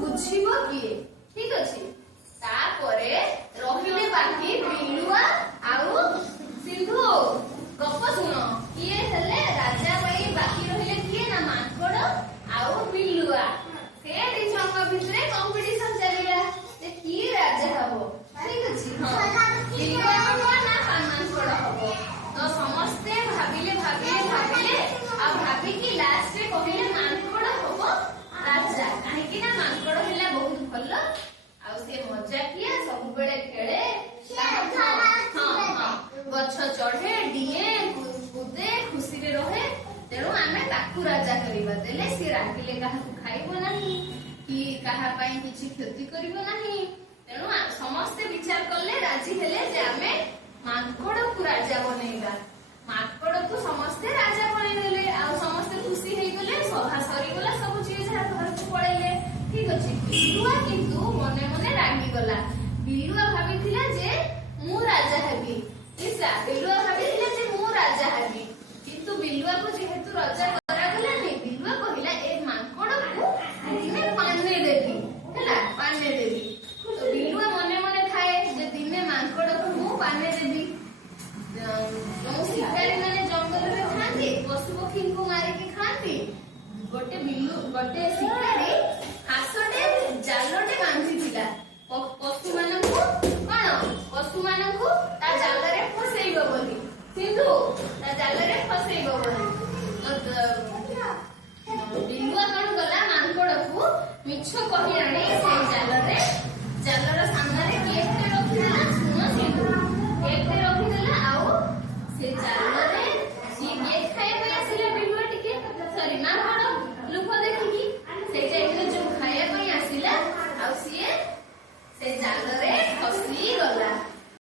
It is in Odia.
ବୁଝିବ କିଏ? ଠିକ ଅଛି। ତାପରେ ରହିଲେ ବାକି ବିଲୁଆ ଆଉ ସିନ୍ଧୁ। ଗପ ଶୁଣ। କିଏ ହେଲେ ରାଜା ପାଇଁ ବାକି ରହିଲେ କିଏ ନା ମାଙ୍କଡ ଆଉ ବିଲୁଆ। ସେ ଦି ଜଣଙ୍କ ଭିତରେ କମ୍ପିଟିସନ ଚାଲିଲା ଯେ କିଏ ରାଜା ହବ। ଠିକ ଅଛି। ବିଲୁଆ ହବ ନା ମାଙ୍କଡ ହବ। ତ ସମସ୍ତେ ଭାବିଲେ ଆଉ ଭାବିକି ଲାଷ୍ଟରେ କହିଲେ ମାଙ୍କଡ ହବ ରାଜା। କାହିଁକି ନା ମାଙ୍କଡ ହେଲା ବହୁତ ଭଲ ଆଉ ସେ ମଜାକିଆ, ସବୁବେଳେ ଖେଳେ, ଗଛ ଚଢେ, ଡିଏ, କୁଦେ, ଖୁସିରେ ରହେ। ତେଣୁ ଆମେ ତାକୁ ରାଜା କରିବା। ଦେଲେ ସେ ରାଗିଲେ କାହାକୁ ଖାଇବ ନାହିଁ କି କାହା ପାଇଁ କିଛି କ୍ଷତି କରିବ ନାହିଁ। ତେଣୁ ସମସ୍ତେ ବିଚାର କଲେ, ରାଜି ହେଲେ ଯେ ଆମେ ମାଙ୍କଡକୁ ରାଜା ବନେଇବା। ମାଙ୍କଡକୁ ସମସ୍ତେ ରାଜା ବନେଇଦେଲେ ଆଉ ସମସ୍ତେ ଖୁସି ହେଇଗଲେ। ସଭା ସରିଗଲା, ସବୁ ଯିଏ ଯାହା ଘରକୁ ପଳେଇଲେ। ଠିକ ଅଛି। ବିଲୁଆ କିନ୍ତୁ ମନେ ମନେ ରାଗିଗଲା। ବିଲୁଆ ଭାବିଥିଲା ଯେ ମୁଁ ରାଜା ହେବି। ବିଲୁଆ ଭାବିଥିଲା ଯେ ମୁଁ ରାଜା ହେବି, କିନ୍ତୁ ବିଲୁଆକୁ ଯେହେତୁ ରାଜା କରାଗଲାନି, ବିଲୁଆ କହିଲା ଏ ମାଙ୍କଡକୁ ଦିନେ ପାନେ ଦେବି। ହେଲା, ପାନେ ଦେବି। ତ ବିଲୁଆ ମନେ ମନେ ଥାଏ ଯେ ଦିନେ ମାଙ୍କଡକୁ ମୁଁ ପାନେ ଦେବି। ଯୋଉ ଶିକାରୀ ମାନେ ଜଙ୍ଗଲରେ ଥାନ୍ତି, ପଶୁ ପକ୍ଷୀଙ୍କୁ ମାରିକି ଖାଆନ୍ତି, ଗୋଟେ ଶିକାରୀ ହାସଟେ ଜାଲଟେ ବାନ୍ଧିଥିଲା ପଶୁମାନଙ୍କୁ ତା ଜାଲରେ ଫସେଇବ ବୋଲି। ସିନ୍ଧୁ ତା ଜାଲରେ ଫସେଇବ ବୋଲି। ବିଲୁଆ କଣ କଲା, ମାଙ୍କଡକୁ ମିଛ କହି ଆଣି ସେଇ ଜାଲର ସାମ୍ନାରେ କେକଟେ ରଖିଦେଲା। ଶୁଣ ସିନ୍ଧୁ, କେକଟେ ରଖିଦେଲା ଆଉ ସେ ଜାଲରେ ଯିଏ କେକ୍ ଖାଇବା ପାଇଁ ଆସିଲା, ବିଲୁଆ ଟିକେ ମାଙ୍କଡ ଲୋକ ଦେଖିକି ସେଇ ଟାଇମରେ ଯୋଉ ଖାଇବା ପାଇଁ ଆସିଲା ଆଉ ସିଏ ସେ ଜାଲରେ ଫସିଗଲା।